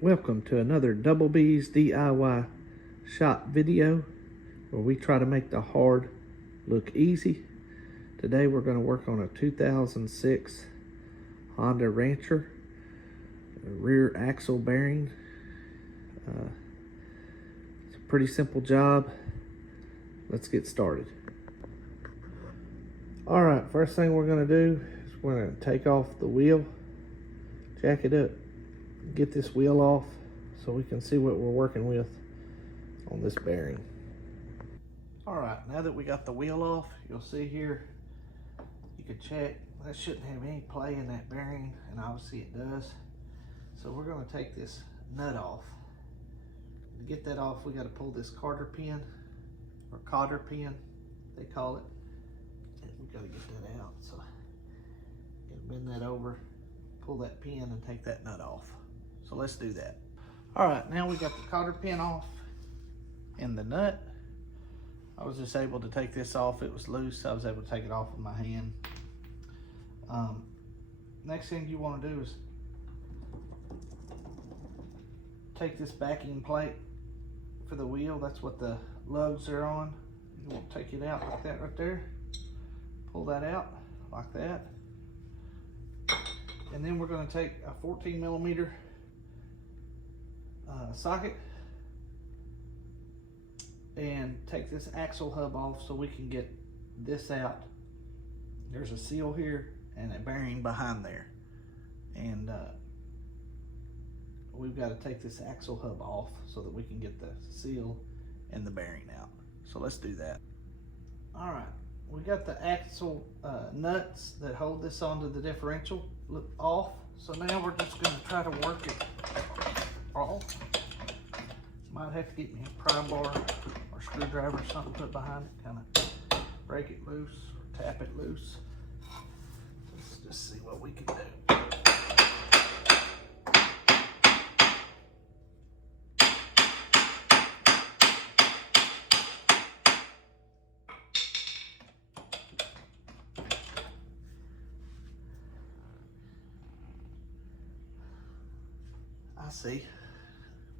Welcome to another Double B's DIY shop video where we try to make the hard look easy. Today we're going to work on a 2006 Honda Rancher rear axle bearing. It's a pretty simple job. Let's get started. Alright, first thing we're going to do is we're going to take off the wheel, jack it up, get this wheel off so we can see what we're working with on this bearing. Alright, now that we got the wheel off, you'll see here, you can check, that shouldn't have any play in that bearing, and obviously it does. So we're going to take this nut off. To get that off, we got to pull this cotter pin, or cotter pin, they call it. And we got to get that out, so bend that over, pull that pin, and take that nut off. So let's do that. All right, now we got the cotter pin off and the nut. I was just able to take this off. It was loose. I was able to take it off with my hand. Next thing you want to do is take this backing plate for the wheel. That's what the lugs are on. You want to take it out like that right there. Pull that out like that. And then we're going to take a 14 millimeter socket and take this axle hub off so we can get this out. There's a seal here and a bearing behind there, and we've got to take this axle hub off so that we can get the seal and the bearing out. So let's do that. All right, we got the axle nuts that hold this onto the differential off. So now we're just going to try to work it off. Might have to get me a pry bar or screwdriver or something put behind it, kind of break it loose or tap it loose. Let's just see what we can do. I see.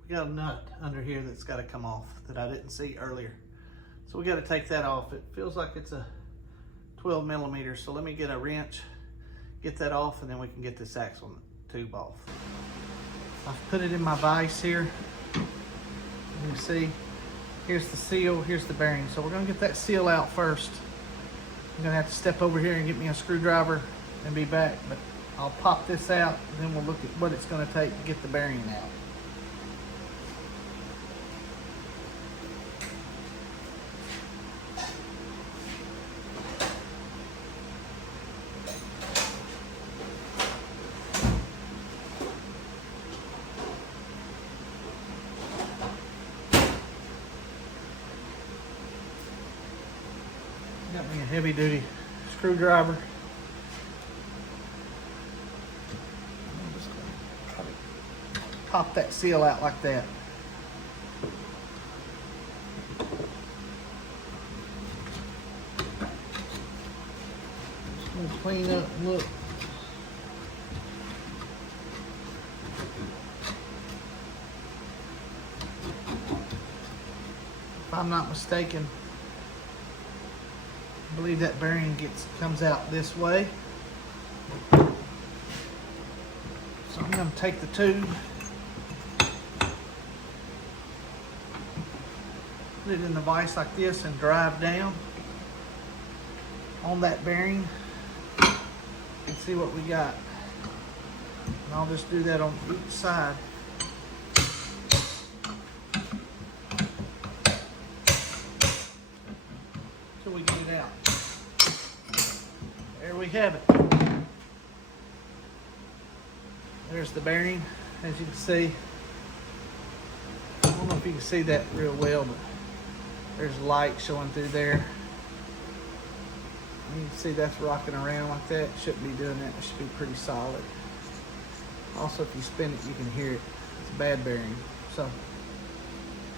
We got a nut under here that's got to come off that I didn't see earlier. So we got to take that off. It feels like it's a 12 millimeter. So let me get a wrench, get that off, and then we can get this axle tube off. I've put it in my vise here. You can see, here's the seal, here's the bearing. So we're going to get that seal out first. I'm going to have to step over here and get me a screwdriver and be back. But I'll pop this out, and then we'll look at what it's going to take to get the bearing out. Got me a heavy-duty screwdriver. I'm just going to try to pop that seal out like that. Just going to clean up and look. If I'm not mistaken, I believe that bearing comes out this way. So I'm going to take the tube, put it in the vise like this, and drive down on that bearing and see what we got. And I'll just do that on each side. Till we get it out. There we have it. There's the bearing, as you can see. I don't know if you can see that real well, but there's light showing through there. You can see that's rocking around like that. Shouldn't be doing that. It should be pretty solid. Also, if you spin it, you can hear it. It's a bad bearing. So,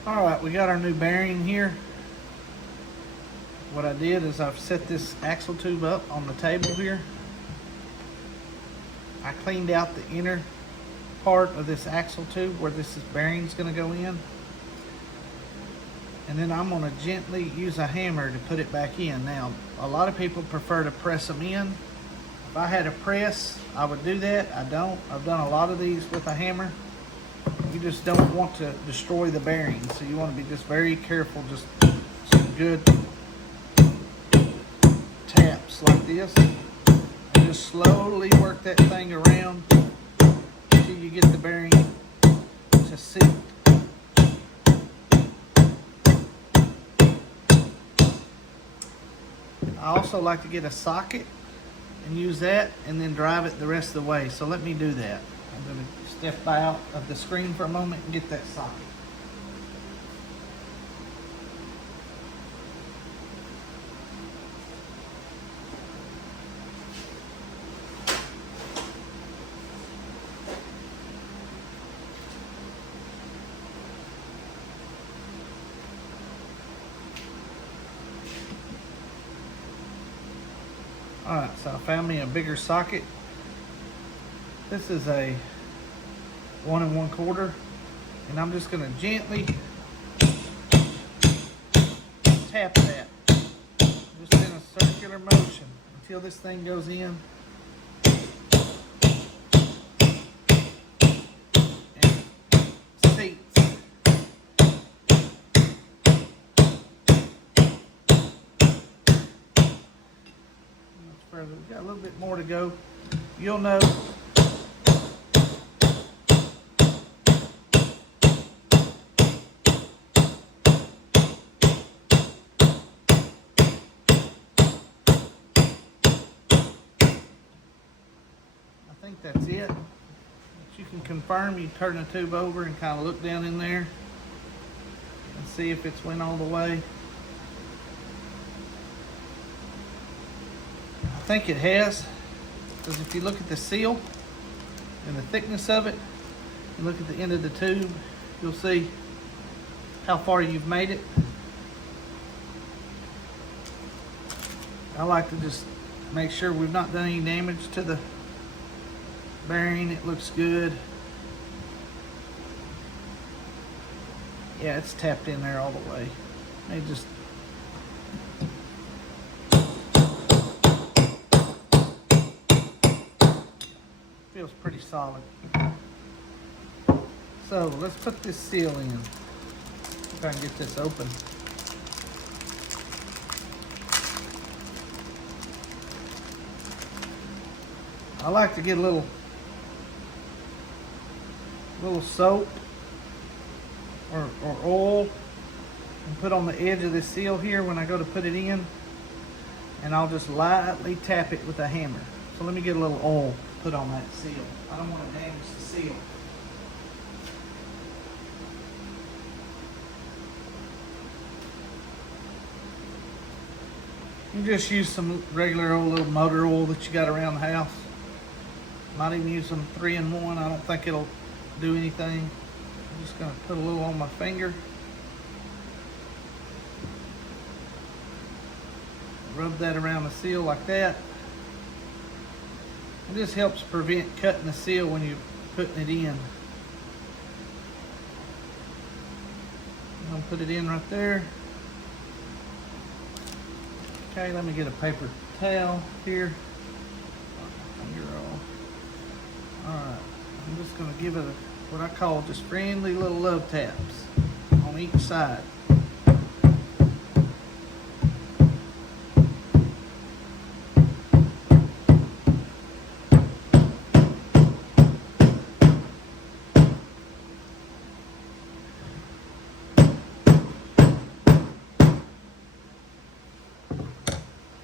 all right, we got our new bearing here. What I did is I've set this axle tube up on the table here. I cleaned out the inner part of this axle tube where this bearing's going to go in. And then I'm going to gently use a hammer to put it back in. Now, a lot of people prefer to press them in. If I had a press, I would do that. I don't. I've done a lot of these with a hammer. You just don't want to destroy the bearing, so you want to be just very careful. Just some good taps like this, and just slowly work that thing around until you get the bearing to sit. I also like to get a socket and use that and then drive it the rest of the way. So let me do that. I'm going to step out of the screen for a moment and get that socket. Alright, so I found me a bigger socket. This is a 1 1/4, and I'm just going to gently tap that, just in a circular motion until this thing goes in. And seats. Further. We've got a little bit more to go. You'll know. I think that's it. But you can confirm. You turn the tube over and kind of look down in there and see if it's went all the way. I think it has, because if you look at the seal and the thickness of it and look at the end of the tube, you'll see how far you've made it. I like to just make sure we've not done any damage to the bearing. It looks good. Yeah, it's tapped in there all the way. They just feels pretty solid. So let's put this seal in. See if I can get this open. I like to get a little soap or oil and put on the edge of this seal here when I go to put it in, and I'll just lightly tap it with a hammer. So let me get a little oil put on that seal. I don't want to damage the seal. You just use some regular old little motor oil that you got around the house. Might even use some 3-in-1. I don't think it'll do anything. I'm just going to put a little on my finger. Rub that around the seal like that. It just helps prevent cutting the seal when you're putting it in. I'm going to put it in right there. Okay, let me get a paper towel here. Alright, I'm just going to give it what I call just friendly little love taps on each side.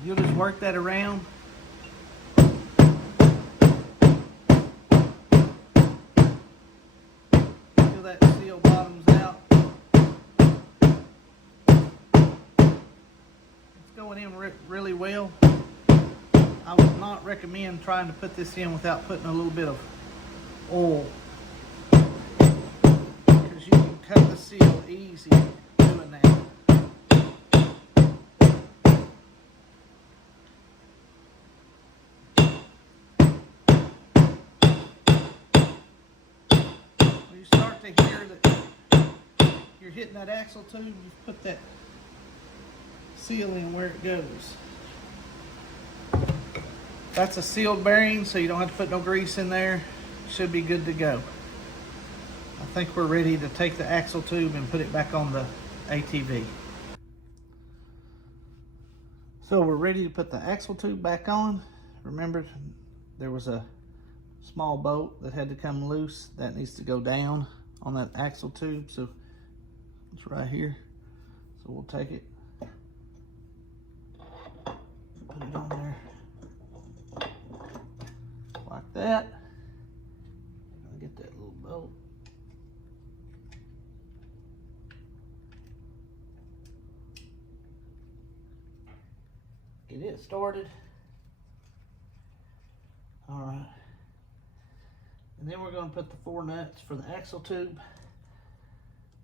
You'll just work that around. Until that seal bottoms out. It's going in really well. I would not recommend trying to put this in without putting a little bit of oil, because you can cut the seal easy doing that. start to hear that you're hitting that axle tube, you put that seal in where it goes. That's a sealed bearing, so you don't have to put no grease in there. Should be good to go. I think we're ready to take the axle tube and put it back on the ATV. So we're ready to put the axle tube back on. Remember, there was a small bolt that had to come loose. That needs to go down on that axle tube. So it's right here. So we'll take it, put it on there like that. I'll get that little bolt. Get it started. All right. And then we're going to put the 4 nuts for the axle tube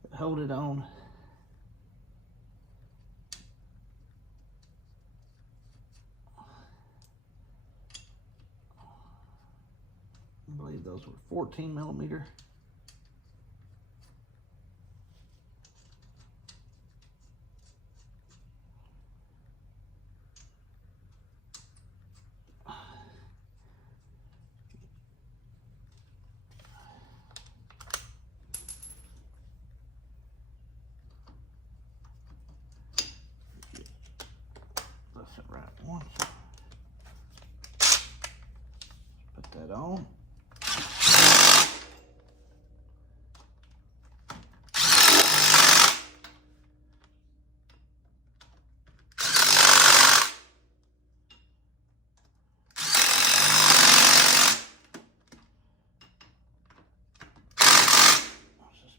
that hold it on. I believe those were 14 millimeter. That's the right one. Put that on.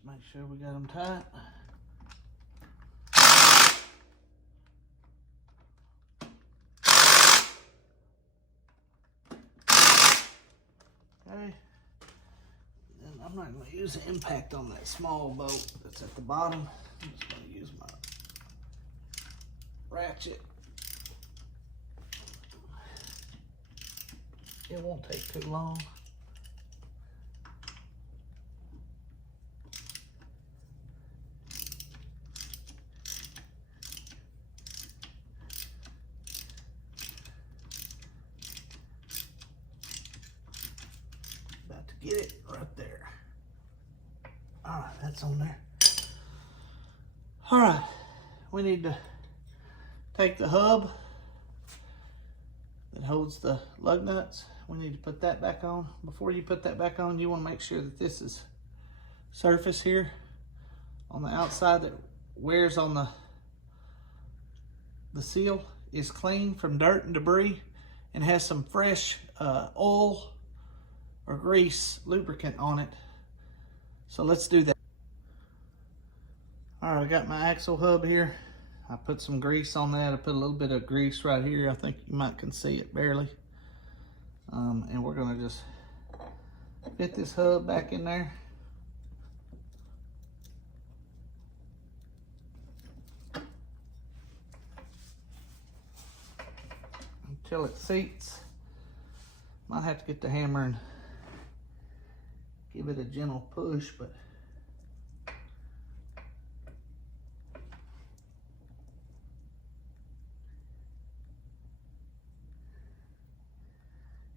Make sure we got them tight. Okay. And I'm not going to use the impact on that small bolt that's at the bottom. I'm just going to use my ratchet. It won't take too long. Get it right there. All right, that's on there. All right, we need to take the hub that holds the lug nuts. We need to put that back on. Before you put that back on, you want to make sure that this is surface here on the outside that wears on the seal is clean from dirt and debris and has some fresh oil or grease lubricant on it. So let's do that. All right, I got my axle hub here. I put some grease on that. I put a little bit of grease right here. I think you might can see it barely. And we're gonna just fit this hub back in there. Until it seats. Might have to get the hammer and give it a gentle push, but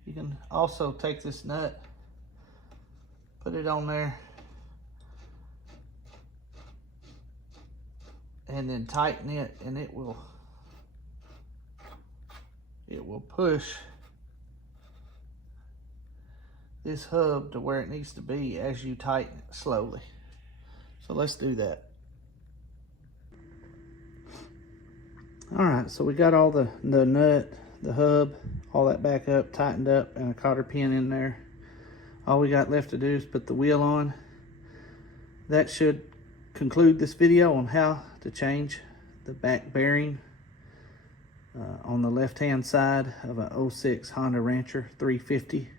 you can also take this nut, put it on there, and then tighten it, and it will push this hub to where it needs to be as you tighten it slowly. So let's do that. All right, so we got all the nut, the hub, all that back up, tightened up, and a cotter pin in there. All we got left to do is put the wheel on. That should conclude this video on how to change the back bearing on the left-hand side of a 06 Honda Rancher 350.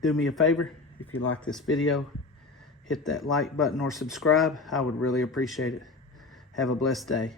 Do me a favor, if you like this video, hit that like button or subscribe. I would really appreciate it. Have a blessed day.